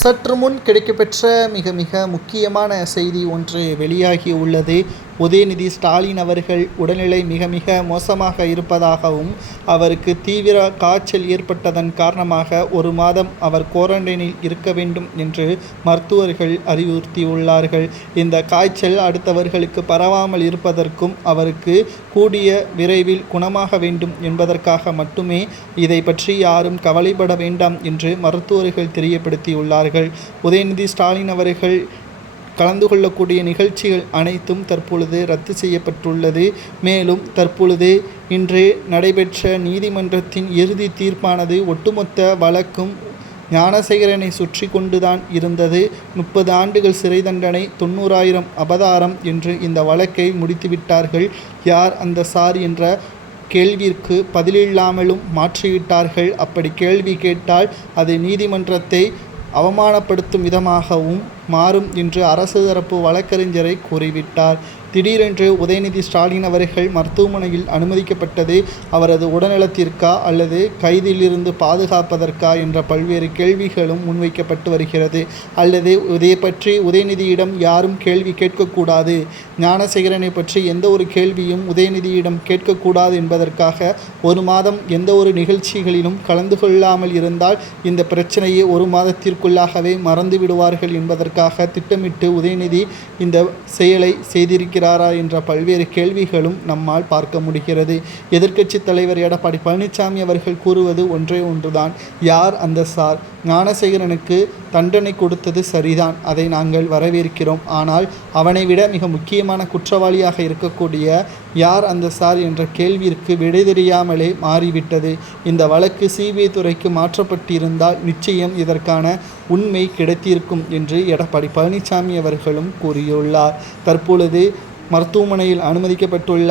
சற்று முன் கிடைக்கப்பெற்ற மிக மிக முக்கியமான செய்தி ஒன்று வெளியாகி உள்ளது. உதயநிதி ஸ்டாலின் அவர்கள் உடல்நிலை மிக மிக மோசமாக இருப்பதாகவும், அவருக்கு தீவிர காய்ச்சல் ஏற்பட்டதன் காரணமாக 1 மாதம் அவர் குவாரண்டைனில் இருக்க வேண்டும் என்று மருத்துவர்கள் அறிவுறுத்தியுள்ளார்கள். இந்த காய்ச்சல் அடுத்தவர்களுக்கு பரவாமல் இருப்பதற்கும், அவருக்கு கூடிய விரைவில் குணமாக வேண்டும் என்பதற்காக மட்டுமே இதை பற்றி யாரும் கவலைப்பட வேண்டாம் என்று மருத்துவர்கள் தெரியப்படுத்தியுள்ளார்கள். உதயநிதி ஸ்டாலின் அவர்கள் கலந்து கொள்ளக்கூடிய நிகழ்ச்சிகள் அனைத்தும் தற்பொழுது ரத்து செய்யப்பட்டுள்ளது. மேலும் தற்பொழுது இன்று நடைபெற்ற நீதிமன்றத்தின் இறுதி தீர்ப்பானது ஒட்டுமொத்த வழக்கும் ஞானசேகரனை சுற்றி கொண்டுதான் இருந்தது. 30 ஆண்டுகள் சிறை தண்டனை, 90,000 அபதாரம் என்று இந்த வழக்கை முடித்துவிட்டார்கள். யார் அந்த சார் என்ற கேள்விற்கு பதிலில்லாமலும் மாற்றிவிட்டார்கள். அப்படி கேள்வி கேட்டால் அது நீதிமன்றத்தை அவமானப்படுத்தும் விதமாகவும் மாறும் என்று அரசு தரப்பு வழக்கறிஞரை கூறிவிட்டார். திடீரென்று உதயநிதி ஸ்டாலின் அவர்கள் மருத்துவமனையில் அனுமதிக்கப்பட்டது அவரது உடல்நலத்திற்கா அல்லது கைதிலிருந்து பாதுகாப்பதற்கா என்ற பல்வேறு கேள்விகளும் முன்வைக்கப்பட்டு வருகிறது. அல்லது இதை பற்றி உதயநிதியிடம் யாரும் கேள்வி கேட்கக்கூடாது, ஞானசேகரனை பற்றி எந்த ஒரு கேள்வியும் உதயநிதியிடம் கேட்கக்கூடாது என்பதற்காக 1 மாதம் எந்த ஒரு நிகழ்ச்சிகளிலும் கலந்து கொள்ளாமல் இருந்தால் இந்த பிரச்சனையை 1 மாதத்திற்குள்ளாகவே மறந்து விடுவார்கள் என்பதற்காக திட்டமிட்டு உதயநிதி இந்த செயலை செய்திருக்கிறார் என்ற பல்வேறு கேள்விகளும் நம்மால் பார்க்க முடிகிறது. எதிர்க்கட்சி தலைவர் எடப்பாடி பழனிசாமி அவர்கள் கூறுவது ஒன்றே ஒன்றுதான். யார் அந்த சார்? ஞானசேகரனுக்கு தண்டனை கொடுத்தது சரிதான், அதை நாங்கள் வரவேற்கிறோம். ஆனால் அவனை விட மிக முக்கியமான குற்றவாளியாக இருக்கக்கூடிய யார் அந்த சார் என்ற கேள்விற்கு விடை தெரியாமலே மாறிவிட்டது. இந்த வழக்கு சிபிஐ துறைக்கு மாற்றப்பட்டிருந்தால் நிச்சயம் இதற்கான உண்மை கிடைத்திருக்கும் என்று எடப்பாடி பழனிசாமி அவர்களும் கூறியுள்ளார். தற்பொழுது மருத்துவமனையில் அனுமதிக்கப்பட்டுள்ள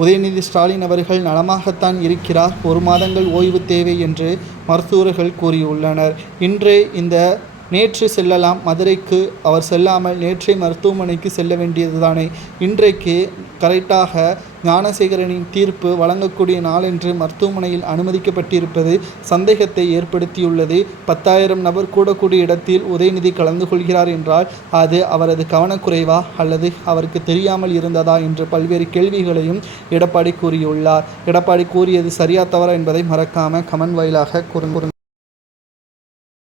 உதயநிதி ஸ்டாலின் அவர்கள் நலமாகத்தான் இருக்கிறார். 1 மாதங்கள் ஓய்வு தேவை என்று மருத்துவர்கள் கூறியுள்ளனர். நேற்று செல்லலாம், மதுரைக்கு அவர் செல்லாமல் நேற்றே மருத்துவமனைக்கு செல்ல வேண்டியதுதானே. இன்றைக்கு கரெக்டாக ஞானசேகரனின் தீர்ப்பு வழங்கக்கூடிய நாளென்று மருத்துவமனையில் அனுமதிக்கப்பட்டிருப்பது சந்தேகத்தை ஏற்படுத்தியுள்ளது. 10,000 நபர் கூடக்கூடிய இடத்தில் உதயநிதி கலந்து கொள்கிறார் என்றால் அது அவரது கவனக்குறைவா அல்லது அவருக்கு தெரியாமல் இருந்ததா என்று பல்வேறு கேள்விகளையும் எடப்பாடி கூறியுள்ளார். எடப்பாடி கூறியது சரியா தவறா என்பதை மறக்காம கமெண்ட் வாயிலாக கூறுங்க.